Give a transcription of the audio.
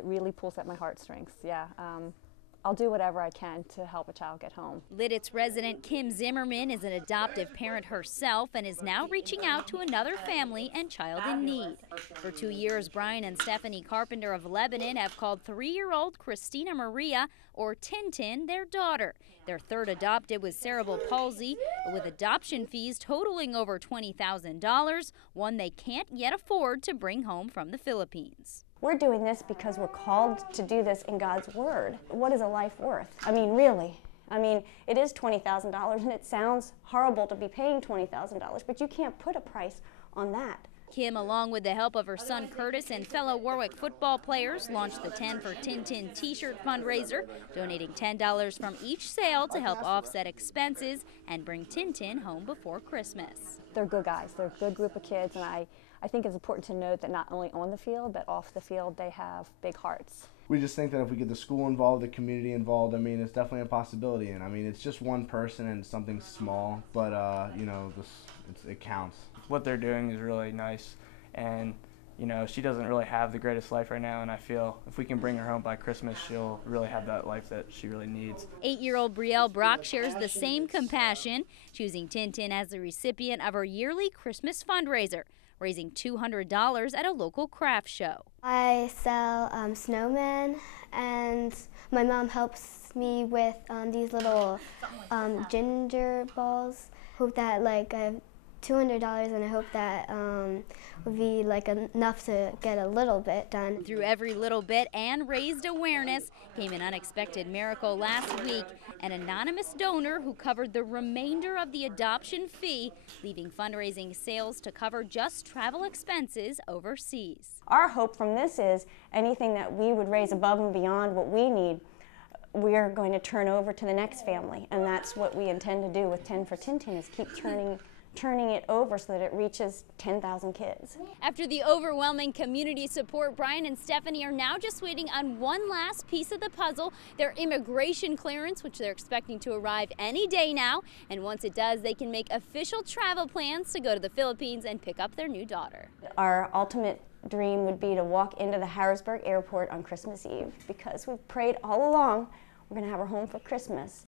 It really pulls at my heartstrings, yeah. I'll do whatever I can to help a child get home. Lidditz resident Kim Zimmerman is an adoptive parent herself and is now reaching out to another family and child in need. For 2 years, Brian and Stephanie Carpenter of Lebanon have called 3-year-old Christina Maria, or Tintin, their daughter. Their third adopted with cerebral palsy, but with adoption fees totaling over $20,000, one they can't yet afford to bring home from the Philippines. We're doing this because we're called to do this in God's Word. What is a life worth? I mean, really. I mean, it is $20,000, and it sounds horrible to be paying $20,000, but you can't put a price on that. Kim, along with the help of her son Curtis and fellow Warwick football players, launched the 10 for Tintin t-shirt fundraiser, donating $10 from each sale to help offset expenses and bring Tintin home before Christmas. They're good guys. They're a good group of kids, and I think it's important to note that not only on the field, but off the field, they have big hearts. We just think that if we get the school involved, the community involved, I mean, it's definitely a possibility. And I mean, it's just one person and something small, but you know, it counts. What they're doing is really nice, and you know, she doesn't really have the greatest life right now, and I feel if we can bring her home by Christmas, she'll really have that life that she really needs. 8-year-old Brielle Brock shares the same compassion, choosing Tintin as the recipient of her yearly Christmas fundraiser, raising $200 at a local craft show. I sell snowmen, and my mom helps me with these little ginger balls. Hope that I have $200, and I hope that would be enough to get a little bit done. Through every little bit and raised awareness came an unexpected miracle last week, an anonymous donor who covered the remainder of the adoption fee, leaving fundraising sales to cover just travel expenses overseas. Our hope from this is anything that we would raise above and beyond what we need, we're going to turn over to the next family, and that's what we intend to do with 10 for Tintin, is keep turning it over so that it reaches 10,000 kids. After the overwhelming community support, Brian and Stephanie are now just waiting on one last piece of the puzzle, their immigration clearance, which they're expecting to arrive any day now. And once it does, they can make official travel plans to go to the Philippines and pick up their new daughter. Our ultimate dream would be to walk into the Harrisburg airport on Christmas Eve, because we've prayed all along we're going to have her home for Christmas.